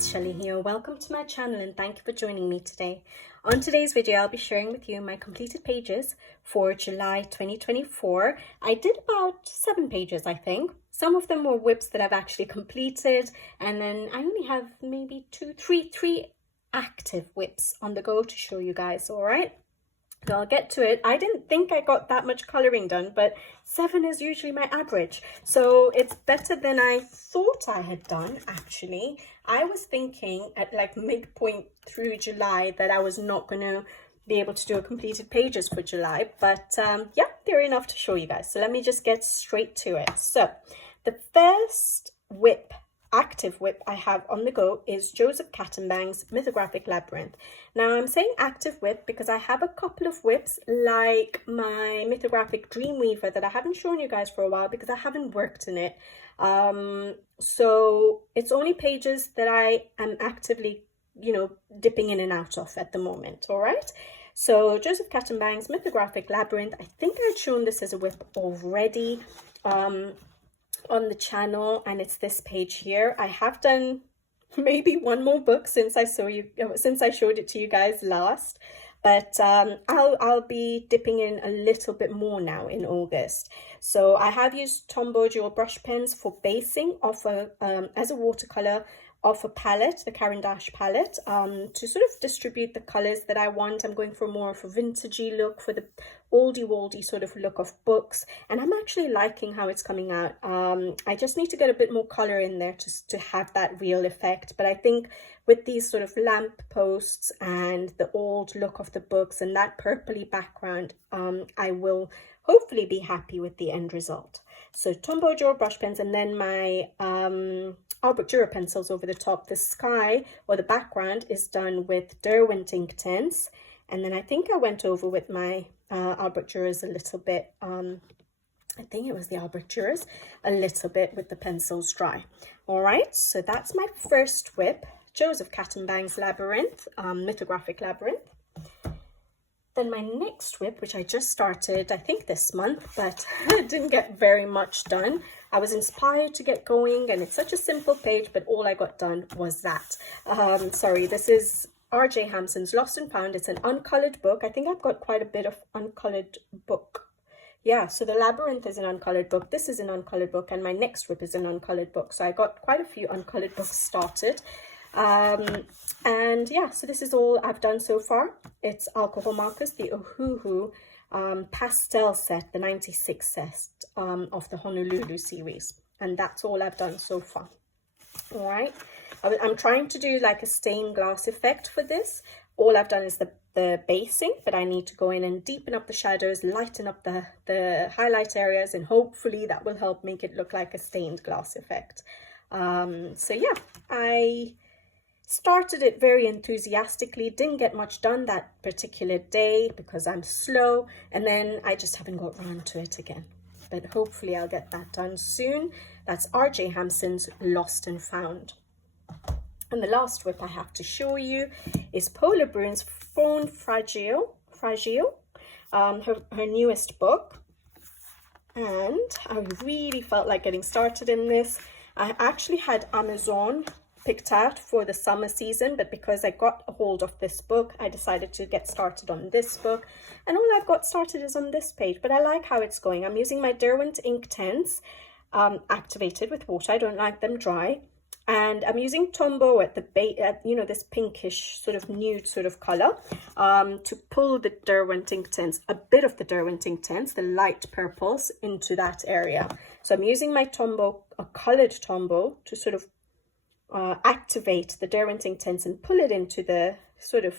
it's Shelly here. Welcome to my channel and thank you for joining me today. On today's video, I'll be sharing with you my completed pages for July 2024. I did about 7 pages, I think. Some of them were whips that I've actually completed, and then I only have maybe three active whips on the go to show you guys, all right? So I'll get to it. I didn't think I got that much coloring done, but 7 is usually my average. So it's better than I thought I had done, actually. I was thinking at like midpoint through July that I was not going to be able to do a completed pages for July. But yeah, they're enough to show you guys. So let me just get straight to it. So the first whip, active whip I have on the go is Joseph Cattenbang's Mythographic Labyrinth. Now I'm saying active whip because I have a couple of whips like my Mythographic Dreamweaver that I haven't shown you guys for a while because I haven't worked in it. So it's only pages that I am actively, dipping in and out of at the moment, all right? So Joseph Cattenbang's Mythographic Labyrinth, I think I'd shown this as a whip already on the channel, and it's this page here. I have done maybe one more book since I showed it to you guys last, but I'll be dipping in a little bit more now in August. So I have used Tombow dual brush pens for basing off as a watercolor off a palette, the Caran d'Ache palette, to sort of distribute the colors that I want. I'm going for more of a vintagey look, for the oldie sort of look of books, and I'm actually liking how it's coming out. I just need to get a bit more color in there to have that real effect, but I think with these sort of lamp posts and the old look of the books and that purpley background, I will hopefully be happy with the end result. So Tombow dual brush pens, and then my Albrecht Dürer pencils over the top. The sky or the background is done with Derwent ink tints, and then I think I went over with my Albrecht Dürers a little bit. I think it was the Albrecht Dürers a little bit with the pencils dry. All right, so that's my first whip, Joseph Cattenbang's Labyrinth, Mythographic Labyrinth. Then my next whip, which I just started, I think this month, but didn't get very much done. I was inspired to get going, and it's such a simple page, but all I got done was that. Sorry, this is R.J. Hampson's Lost and Found. It's an uncolored book. I think I've got quite a bit of uncolored book. Yeah, so the Labyrinth is an uncolored book. This is an uncolored book, and my next whip is an uncolored book. So I got quite a few uncolored books started. And yeah, so this is all I've done so far. It's alcohol markers, the Ohuhu pastel set, the 96 set of the Honolulu series, and that's all I've done so far. All right, I'm trying to do like a stained glass effect for this. All I've done is the basing, but I need to go in and deepen up the shadows, lighten up the highlight areas, and hopefully that will help make it look like a stained glass effect. So yeah, I started it very enthusiastically, didn't get much done that particular day because I'm slow, and then I just haven't got around to it again. But hopefully I'll get that done soon. That's R.J. Hampson's Lost and Found. And the last whip I have to show you is Paula Bruns' Faune Fragile, her newest book. And I really felt like getting started in this. I actually had Amazon picked out for the summer season, but because I got a hold of this book, I decided to get started on this book, and all I've got started is on this page, but I like how it's going. I'm using my Derwent ink tints activated with water. I don't like them dry, and I'm using Tombow at the base, this pinkish sort of nude sort of color, to pull the Derwent ink tints, a bit of the Derwent ink tints, the light purples, into that area. So I'm using my Tombow, a colored Tombow, to sort of activate the Derwent ink tints and pull it into the sort of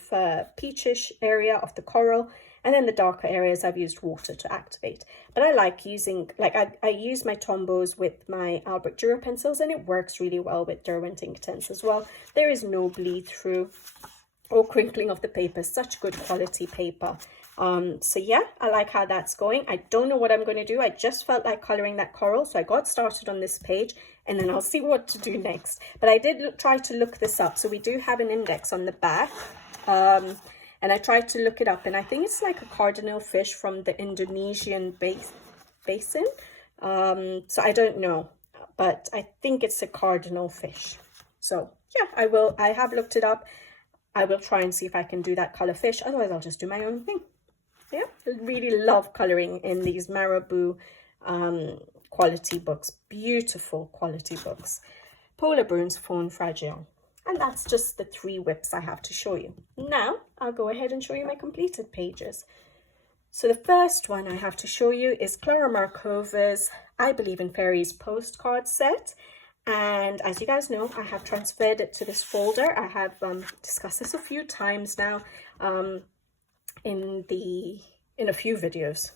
peachish area of the coral, and then the darker areas I've used water to activate. But I like using, I use my Tombows with my Albrecht Dürer pencils, and it works really well with Derwent ink tints as well. There is no bleed through or crinkling of the paper, such good quality paper. So yeah, I like how that's going. I don't know what I'm going to do. I just felt like coloring that coral, so I got started on this page, and then I'll see what to do next. But I did try to look this up. So we do have an index on the back, and I tried to look it up, and I think it's like a cardinal fish from the Indonesian basin. So I don't know, but I think it's a cardinal fish. So yeah, I have looked it up. I will try and see if I can do that color fish. Otherwise, I'll just do my own thing. Yeah, I really love coloring in these Marabou quality books. Beautiful quality books. Polar Bruns, Fawn Fragile. And that's just the 3 whips I have to show you. Now, I'll go ahead and show you my completed pages. So the first one I have to show you is Clara Markova's I Believe in Fairies postcard set. And as you guys know, I have transferred it to this folder. I have discussed this a few times now in a few videos.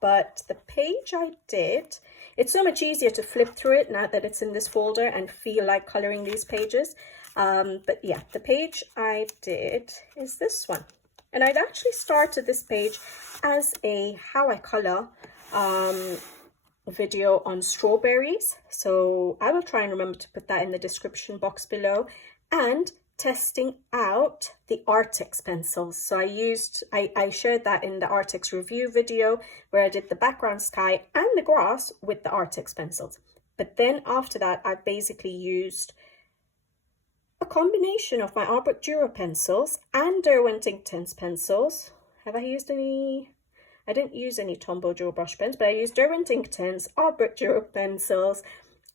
But the page I did, it's so much easier to flip through it now that it's in this folder and feel like coloring these pages. But yeah, the page I did is this one. And I'd actually started this page as a how I color video on strawberries. So I will try and remember to put that in the description box below. And testing out the Artix pencils. So I shared that in the Artix review video where I did the background sky and the grass with the Artix pencils. But then after that, I basically used a combination of my Art Brut Duro pencils and Derwent Inktense pencils. Have I used any? I didn't use any Tombow Duro brush pens, but I used Derwent Inktense, Art Brut Duro pencils,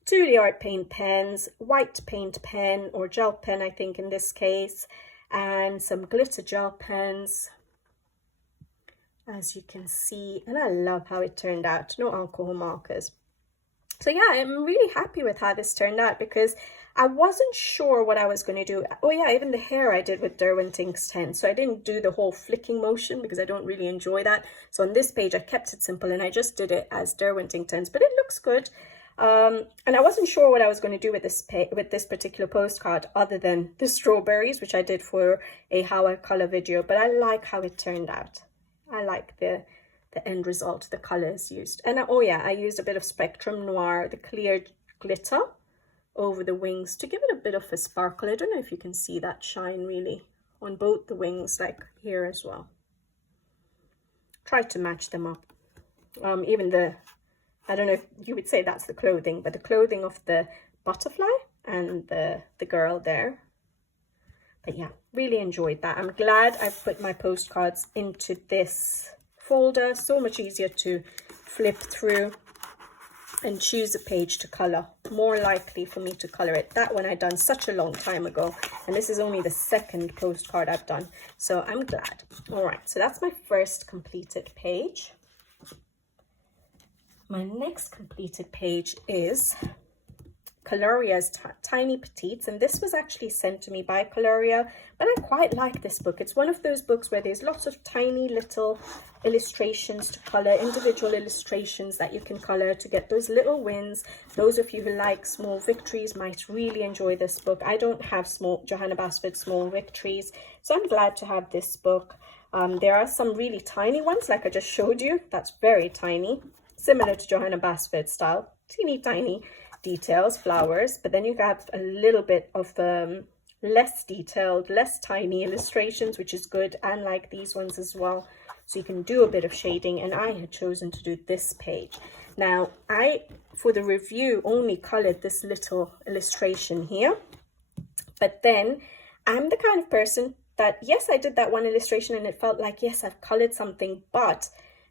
Thule Art paint pens, white paint pen or gel pen, I think in this case, and some glitter gel pens, as you can see. And I love how it turned out. No alcohol markers. So yeah, I'm really happy with how this turned out because I wasn't sure what I was going to do. Oh yeah, even the hair I did with Derwent Inktense. So I didn't do the whole flicking motion because I don't really enjoy that. So on this page, I kept it simple and I just did it as Derwent Inktense, but it looks good. And I wasn't sure what I was going to do with this particular postcard other than the strawberries, which I did for a how I color video, but I like how it turned out. I like the end result, the colors used. And oh yeah, I used a bit of Spectrum Noir, the clear glitter over the wings to give it a bit of a sparkle. I don't know if you can see that shine really on both the wings, like here as well. Try to match them up. Even the, I don't know if you would say that's the clothing, but the clothing of the butterfly and the girl there. But yeah, really enjoyed that. I'm glad I put my postcards into this folder. So much easier to flip through and choose a page to color. More likely for me to color it. That one I done such a long time ago, and this is only the second postcard I've done. So I'm glad. All right, so that's my first completed page. My next completed page is Caloria's Tiny Petites, and this was actually sent to me by Caloria, but I quite like this book. It's one of those books where there's lots of tiny little illustrations to color, individual illustrations that you can color to get those little wins. Those of you who like small victories might really enjoy this book. I don't have Johanna Basford small victories, so I'm glad to have this book. There are some really tiny ones, like I just showed you. That's very tiny, similar to Johanna Basford style, teeny tiny details, flowers, but then you have a little bit of less detailed, less tiny illustrations, which is good, and like these ones as well, so you can do a bit of shading. And I had chosen to do this page. Now I, for the review, only colored this little illustration here, but then I'm the kind of person that, yes, I did that one illustration and it felt like, yes, I've colored something, but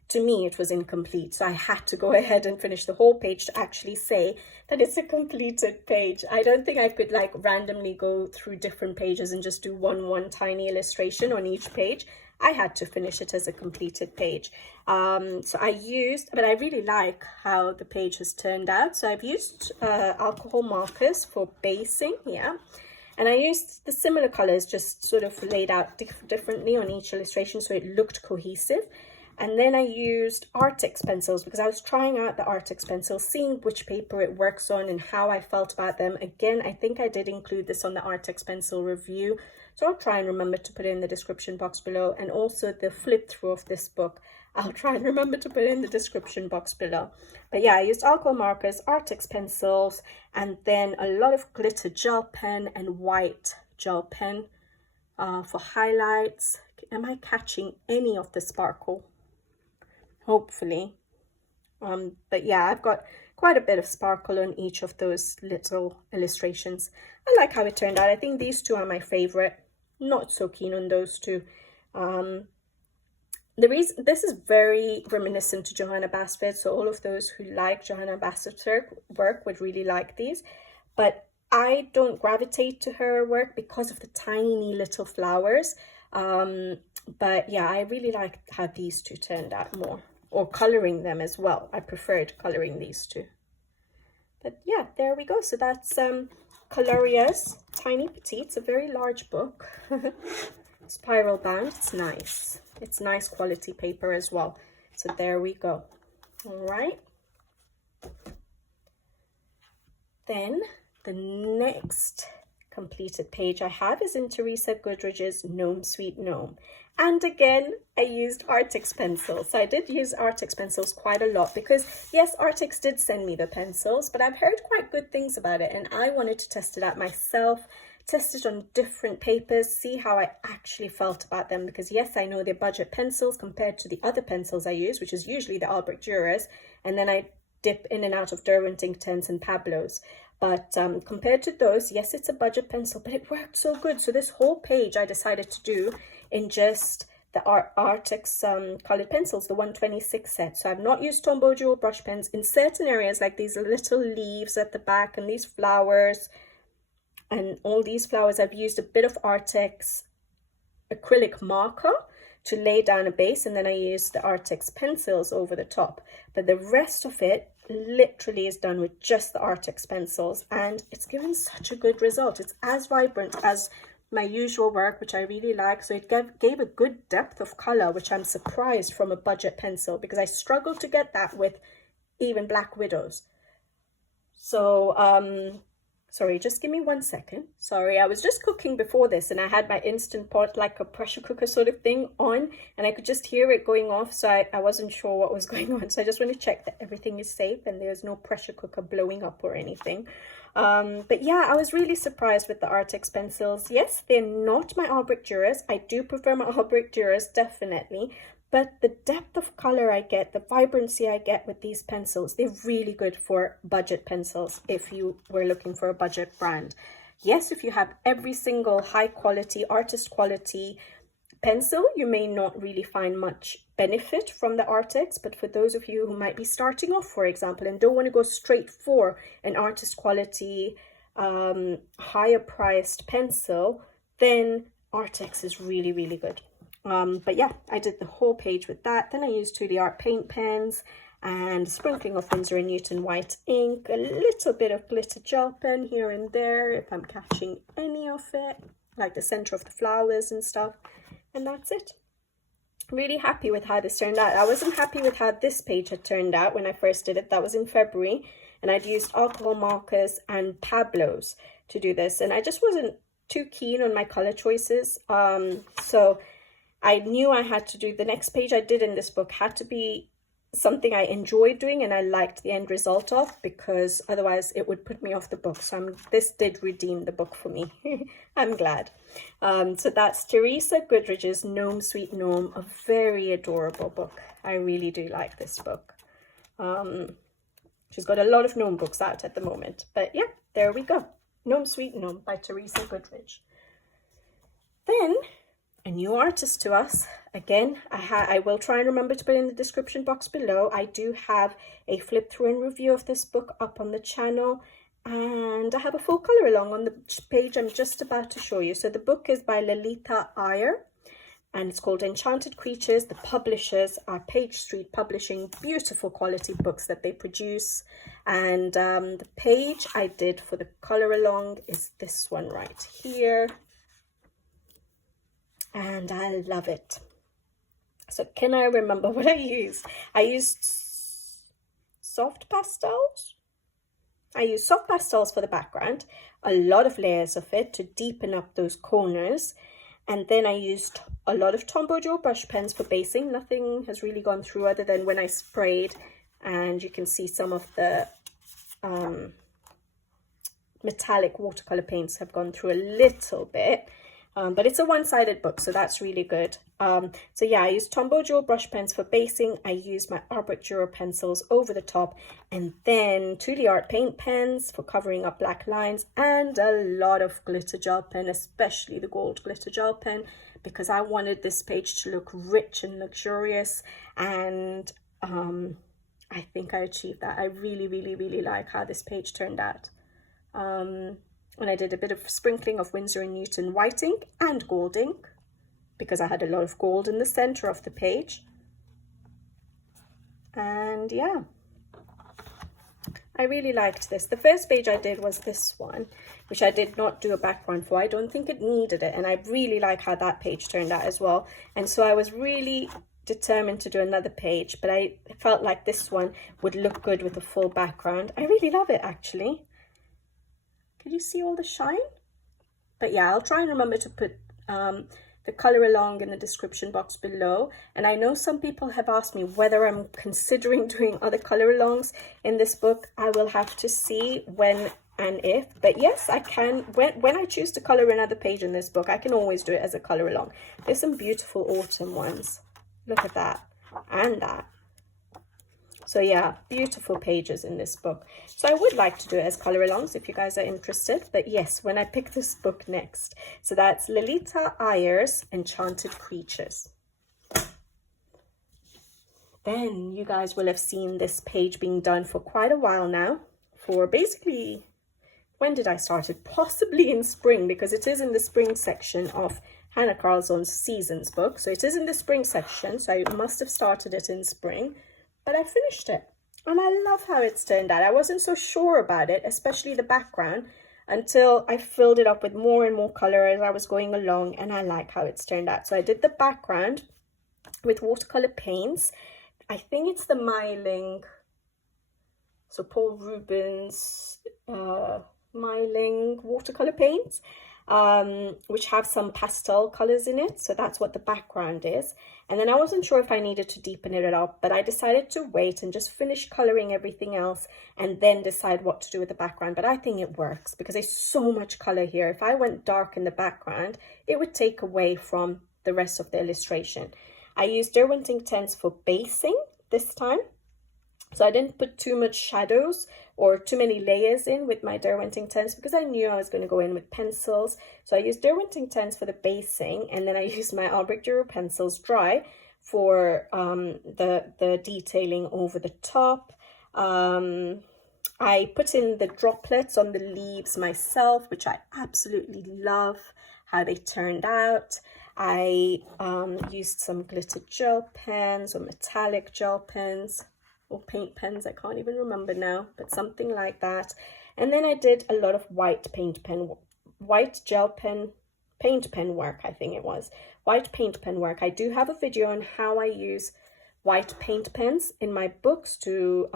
to me it was incomplete, so I had to go ahead and finish the whole page to actually say that it's a completed page. I don't think I could like randomly go through different pages and just do one tiny illustration on each page. I had to finish it as a completed page. So I used, but I really like how the page has turned out. So I've used alcohol markers for basing, yeah. And I used the similar colors, just sort of laid out differently on each illustration so it looked cohesive. And then I used Artix pencils because I was trying out the Artix pencils, seeing which paper it works on and how I felt about them. Again, I think I did include this on the Artix pencil review, so I'll try and remember to put it in the description box below. And also the flip through of this book, I'll try and remember to put it in the description box below. But yeah, I used alcohol markers, Artix pencils, and then a lot of glitter gel pen and white gel pen for highlights. Am I catching any of the sparkle? Hopefully. But yeah, I've got quite a bit of sparkle on each of those little illustrations. I like how it turned out. I think these two are my favorite. Not so keen on those two. The reason this is very reminiscent to Johanna Basford, so all of those who like Johanna Basford's work would really like these, but I don't gravitate to her work because of the tiny little flowers. But yeah, I really like how these two turned out more, or coloring them as well. I preferred coloring these two. But yeah, there we go. So that's Calias Tiny Petites, a very large book. Spiral bound. It's nice. It's nice quality paper as well. So there we go. All right. Then the next completed page I have is in Teresa Goodridge's Gnome Sweet Gnome. And again, I used Artix pencils. So I did use Artix pencils quite a lot because, yes, Artix did send me the pencils, but I've heard quite good things about it and I wanted to test it out myself, test it on different papers, see how I actually felt about them because, yes, I know they're budget pencils compared to the other pencils I use, which is usually the Albrecht Dürers, and then I dip in and out of Derwent Inkten's and Pablo's. But compared to those, yes, it's a budget pencil, but it worked so good. So this whole page I decided to do in just the Artix colored pencils, the 126 set. So I've not used Tombow Dual brush pens in certain areas, like these little leaves at the back and these flowers and all these flowers. I've used a bit of Artix acrylic marker to lay down a base, and then I used the Artix pencils over the top. But the rest of it literally is done with just the Artix pencils, and it's given such a good result. It's as vibrant as my usual work, which I really like. So it gave a good depth of color, which I'm surprised from a budget pencil because I struggled to get that with even Black Widows. So sorry, just give me 1 second. Sorry, I was just cooking before this and I had my Instant Pot, like a pressure cooker sort of thing on, and I could just hear it going off, so I wasn't sure what was going on. So I just want to check that everything is safe and there's no pressure cooker blowing up or anything. But yeah, I was really surprised with the Artix pencils. Yes, they're not my Albrecht Dürers. I do prefer my Albrecht Dürers, definitely. But the depth of color I get, the vibrancy I get with these pencils, they're really good for budget pencils if you were looking for a budget brand. Yes, if you have every single high quality, artist quality pencil, you may not really find much benefit from the Artix. But for those of you who might be starting off, for example, and don't want to go straight for an artist quality, higher priced pencil, then Artix is really, really good. But yeah, I did the whole page with that. Then I used 2D Art paint pens and a sprinkling of Winsor & Newton white ink, a little bit of glitter gel pen here and there if I'm catching any of it, like the center of the flowers and stuff. And that's it. Really happy with how this turned out. I wasn't happy with how this page had turned out when I first did it. That was in February, and I'd used alcohol markers and Pablo's to do this, and I just wasn't too keen on my color choices. So I knew I had to do the next page I did in this book had to be something I enjoyed doing and I liked the end result of, because otherwise it would put me off the book. So this did redeem the book for me. I'm glad. So that's Teresa Goodridge's Gnome Sweet Gnome, a very adorable book. I really do like this book. She's got a lot of gnome books out at the moment. But yeah, there we go. Gnome Sweet Gnome by Teresa Goodridge. Then a new artist to us. Again, I will try and remember to put in the description box below. I do have a flip through and review of this book up on the channel, and I have a full color along on the page I'm just about to show you. So the book is by Lalita Iyer and it's called Enchanted Creatures. The publishers are Page Street Publishing. Beautiful quality books that they produce. And the page I did for the color along is this one right here. And I love it. So can I remember what I used? I used soft pastels. I used soft pastels for the background, a lot of layers of it to deepen up those corners. And then I used a lot of Tombow Dual brush pens for basing. Nothing has really gone through other than when I sprayed, and you can see some of the metallic watercolor paints have gone through a little bit. But it's a one-sided book, so that's really good. So yeah, I use Tombow Dual brush pens for basing. I use my Art Duro pencils over the top, and then Tuli Art paint pens for covering up black lines, and a lot of glitter gel pen, especially the gold glitter gel pen, because I wanted this page to look rich and luxurious, and I think I achieved that. I really like how this page turned out. And I did a bit of sprinkling of Winsor & Newton white ink and gold ink, because I had a lot of gold in the center of the page. And yeah, I really liked this. The first page I did was this one, which I did not do a background for. I don't think it needed it, and I really like how that page turned out as well. And so I was really determined to do another page, but I felt like this one would look good with a full background. I really love it, actually. Could you see all the shine? But yeah, I'll try and remember to put the color along in the description box below. And I know some people have asked me whether I'm considering doing other color alongs in this book. I will have to see when and if, but yes, I can. When I choose to color another page in this book, I can always do it as a color along. There's some beautiful autumn ones. Look at that, and that. So yeah, beautiful pages in this book. So I would like to do it as color alongs if you guys are interested. But yes, when I pick this book next. So that's Lolita Ayer's Enchanted Creatures. Then you guys will have seen this page being done for quite a while now. For basically, when did I start it? Possibly in spring, because it is in the spring section of Hannah Carlson's Seasons book. So it is in the spring section, so I must have started it in spring. But I finished it, and I love how it's turned out. I wasn't so sure about it, especially the background, until I filled it up with more and more color as I was going along, and I like how it's turned out. So I did the background with watercolor paints. I think it's the Myling, so Paul Rubens Myling watercolor paints, which have some pastel colors in it. So that's what the background is. And then I wasn't sure if I needed to deepen it up, but I decided to wait and just finish coloring everything else and then decide what to do with the background. But I think it works because there's so much color here. If I went dark in the background, it would take away from the rest of the illustration. I used Derwent ink Tints for basing this time. So I didn't put too much shadows or too many layers in with my Derwent ink Tints because I knew I was going to go in with pencils. So I used Derwent ink Tints for the basing, and then I used my Albrecht Dürer pencils dry for the detailing over the top. I put in the droplets on the leaves myself, which I absolutely love how they turned out. I used some glitter gel pens or metallic gel pens, or paint pens, I can't even remember now, but something like that. And then I did a lot of white gel pen, paint pen work, I think it was. White paint pen work. I do have a video on how I use white paint pens in my books to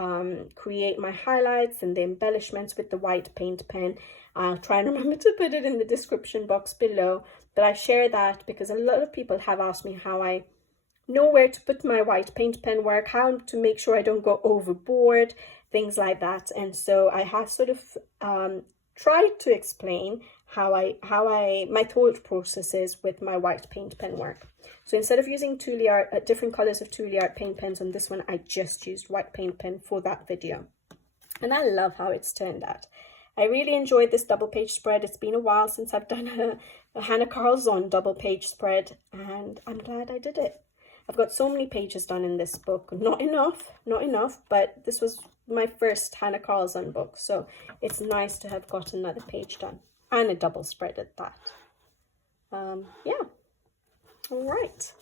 create my highlights and the embellishments with the white paint pen. I'll try and remember to put it in the description box below, but I share that because a lot of people have asked me how I know where to put my white paint pen work, how to make sure I don't go overboard, things like that. And so I have sort of tried to explain how my thought process is with my white paint pen work. So instead of using Tuli Art, different colors of Tuli Art paint pens on this one, I just used white paint pen for that video. And I love how it's turned out. I really enjoyed this double page spread. It's been a while since I've done a Hannah Carlson double page spread, and I'm glad I did it. I've got so many pages done in this book. Not enough, but this was my first Hannah Carlson book, so it's nice to have got another page done and a double spread at that. Yeah, all right.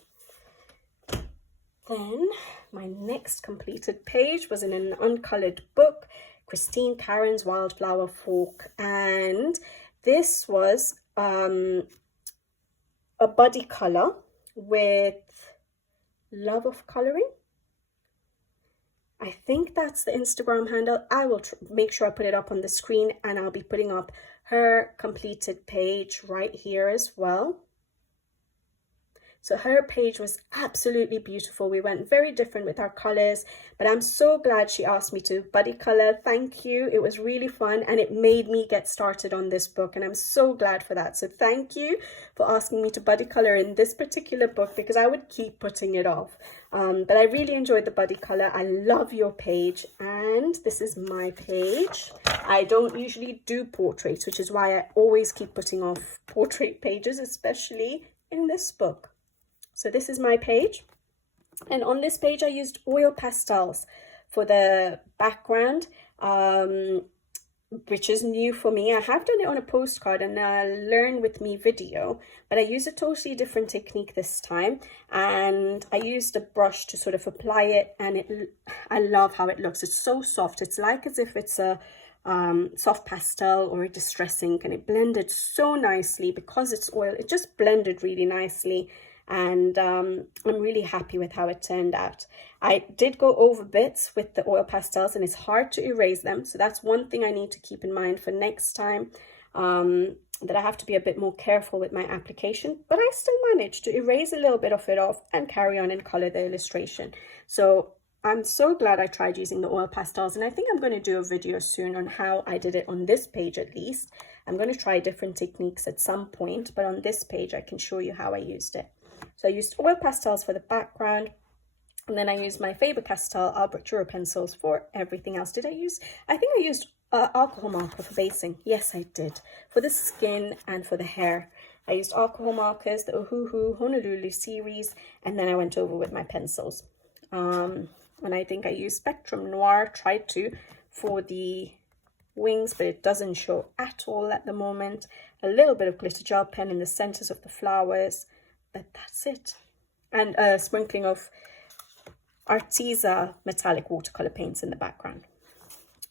Then my next completed page was in an uncolored book, Christine Karen's Wildflower Fork, and this was a body color with Love of Coloring. I think that's the Instagram handle. I will make sure I put it up on the screen, and I'll be putting up her completed page right here as well. So her page was absolutely beautiful. We went very different with our colors, but I'm so glad she asked me to buddy color. Thank you. It was really fun, and it made me get started on this book, and I'm so glad for that. So thank you for asking me to buddy color in this particular book, because I would keep putting it off. But I really enjoyed the buddy color. I love your page, and this is my page. I don't usually do portraits, which is why I always keep putting off portrait pages, especially in this book. So this is my page, and on this page I used oil pastels for the background, which is new for me. I have done it on a postcard and a Learn With Me video, but I used a totally different technique this time, and I used a brush to sort of apply it, and I love how it looks. It's so soft. It's like as if it's a soft pastel or a distress ink, and it blended so nicely because it's oil. It just blended really nicely, and I'm really happy with how it turned out. I did go over bits with the oil pastels, and it's hard to erase them, so that's one thing I need to keep in mind for next time, that I have to be a bit more careful with my application, but I still managed to erase a little bit of it off and carry on and color the illustration. So I'm so glad I tried using the oil pastels, and I think I'm going to do a video soon on how I did it on this page. At least I'm going to try different techniques at some point, but on this page I can show you how I used it. So I used oil pastels for the background, and then I used my Faber-Castell Albrecht Dürer pencils for everything else. Did I use? I think I used alcohol marker for basing. Yes, I did. For the skin and for the hair, I used alcohol markers, the Ohuhu Honolulu series, and then I went over with my pencils. And I think I used Spectrum Noir, tried to, for the wings, but it doesn't show at all at the moment. A little bit of glitter gel pen in the centers of the flowers, but that's it. And a sprinkling of Arteza metallic watercolor paints in the background.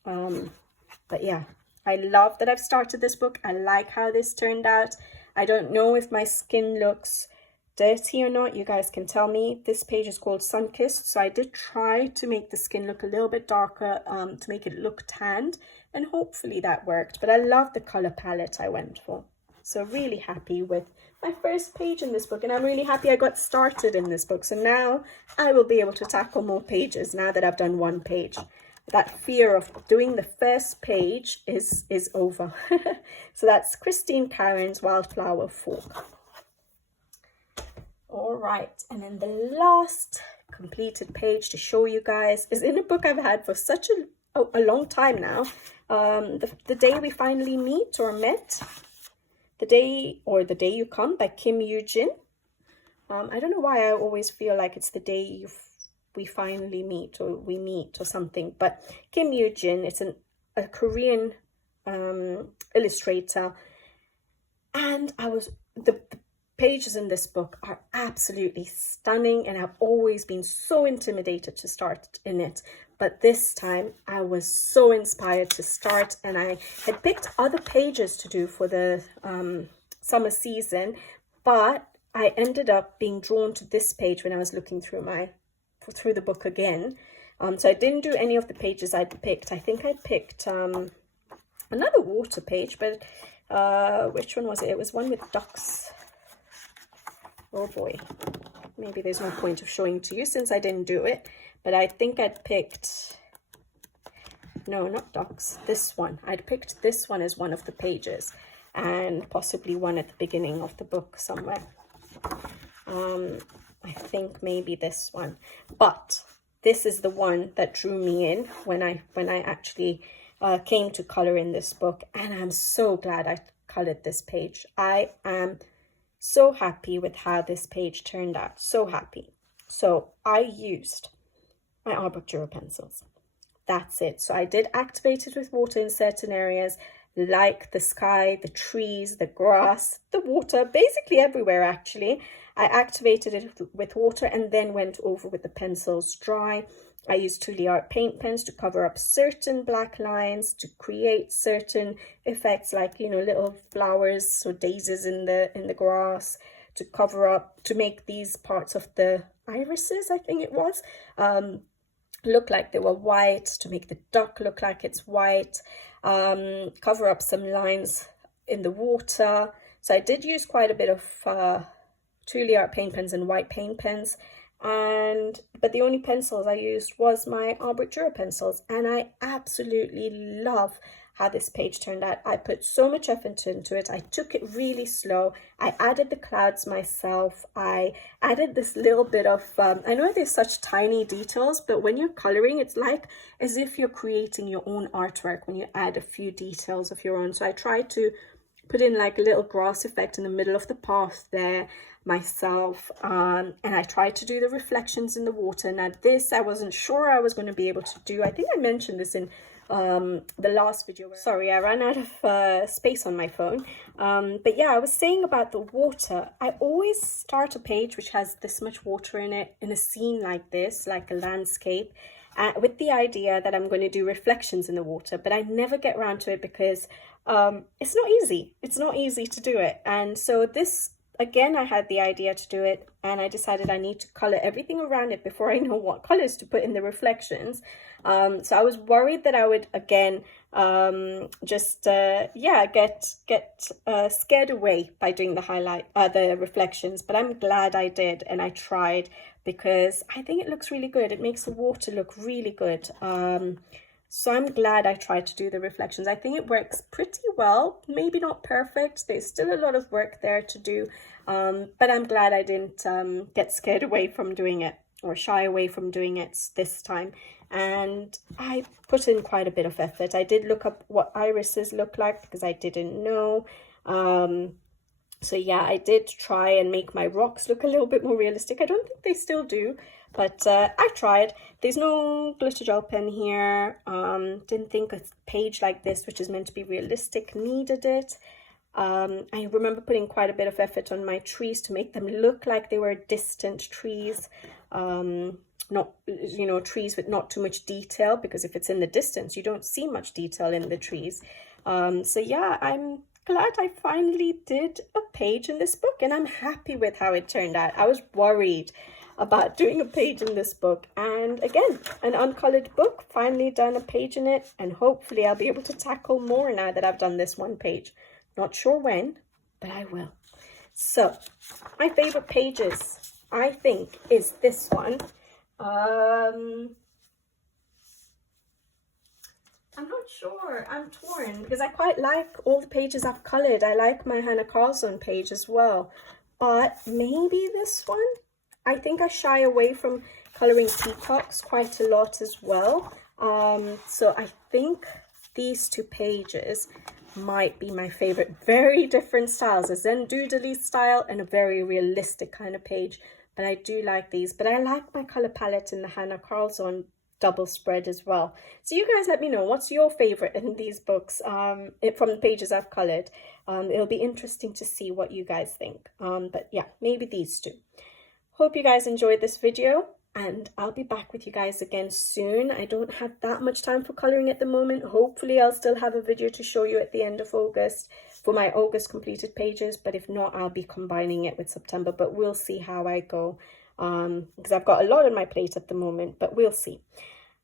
But yeah, I love that I've started this book. I like how this turned out. I don't know if my skin looks dirty or not. You guys can tell me. This page is called Sunkissed, so I did try to make the skin look a little bit darker, to make it look tanned, and hopefully that worked. But I love the color palette I went for. So really happy with my first page in this book, and I'm really happy I got started in this book. So now I will be able to tackle more pages now that I've done one page. That fear of doing the first page is over. So that's Christine Karen's Wildflower Fork. All right, and then the last completed page to show you guys is in a book I've had for such a long time now. The Day We Finally Meet or Met. The Day You Come by Kim Yoo-jin. I don't know why I always feel like it's the day we finally meet, or we meet, or something. But Kim Yoo-jin, it's a Korean illustrator, and the pages in this book are absolutely stunning, and I've always been so intimidated to start in it. But this time I was so inspired to start, and I had picked other pages to do for the summer season, but I ended up being drawn to this page when I was looking through the book again. So I didn't do any of the pages I'd picked. I think I picked another water page, but which one was it? It was one with ducks. Oh boy, maybe there's no point of showing to you since I didn't do it, but I think I'd picked, no, not ducks, this one. I'd picked this one as one of the pages, and possibly one at the beginning of the book somewhere. I think maybe this one, but this is the one that drew me in when I actually came to color in this book, and I'm so glad I colored this page. I am so happy with how this page turned out, so happy. So I used my Albrecht Dürer pencils. That's it. So I did activate it with water in certain areas, like the sky, the trees, the grass, the water, basically everywhere actually. I activated it with water and then went over with the pencils dry. I used Tuli Art paint pens to cover up certain black lines, to create certain effects like, little flowers or daisies in the grass, to cover up, to make these parts of the irises, I think it was, look like they were white, to make the duck look like it's white, cover up some lines in the water. So I did use quite a bit of 2 art paint pens and white paint pens. But the only pencils I used was my Albrecht Dürer pencils, and I absolutely love how this page turned out. I put so much effort into it. I took it really slow. I added the clouds myself. I added this little bit of, I know there's such tiny details, but when you're coloring, it's like as if you're creating your own artwork when you add a few details of your own. So I tried to put in like a little grass effect in the middle of the path there myself, and I tried to do the reflections in the water. Now this I wasn't sure I was going to be able to do. I think I mentioned this in the last video. Sorry, I ran out of space on my phone, but yeah, I was saying about the water. I always start a page which has this much water in it in a scene like this, like a landscape, with the idea that I'm going to do reflections in the water, but I never get around to it because it's not easy. It's not easy to do it. And so this, again, I had the idea to do it, and I decided I need to color everything around it before I know what colors to put in the reflections. So I was worried that I would again get scared away by doing the reflections, but I'm glad I did, and I tried because I think it looks really good. It makes the water look really good. So I'm glad I tried to do the reflections. I think it works pretty well, maybe not perfect. There's still a lot of work there to do, but I'm glad I didn't get scared away from doing it or shy away from doing it this time. And I put in quite a bit of effort. I did look up what irises look like because I didn't know. So yeah, I did try and make my rocks look a little bit more realistic. I don't think they still do, but I tried. There's no glitter gel pen here. Didn't think a page like this, which is meant to be realistic, needed it. I remember putting quite a bit of effort on my trees to make them look like they were distant trees. Not, you know, trees with not too much detail, because if it's in the distance, you don't see much detail in the trees. So yeah, I'm glad I finally did a page in this book, and I'm happy with how it turned out. I was worried about doing a page in this book, and again, an uncolored book, finally done a page in it, and hopefully I'll be able to tackle more now that I've done this one page. Not sure when, but I will. So my favorite pages, I think, is this one. I'm not sure. I'm torn because I quite like all the pages I've colored. I like my Hannah Carlson page as well, but maybe this one. I think I shy away from coloring peacocks quite a lot as well. So I think these two pages might be my favorite. Very different styles, a Zen doodly style and a very realistic kind of page. But I do like these. But I like my color palette in the Hannah Carlson double spread as well. So you guys let me know what's your favorite in these books from the pages I've colored. It'll be interesting to see what you guys think. But yeah, maybe these two. Hope you guys enjoyed this video, and I'll be back with you guys again soon. I don't have that much time for coloring at the moment. Hopefully I'll still have a video to show you at the end of August for my August completed pages, but if not, I'll be combining it with September, but we'll see how I go, because I've got a lot on my plate at the moment, but we'll see.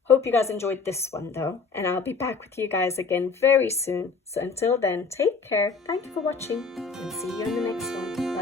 Hope you guys enjoyed this one though, and I'll be back with you guys again very soon. So until then, take care, thank you for watching, and see you in the next one.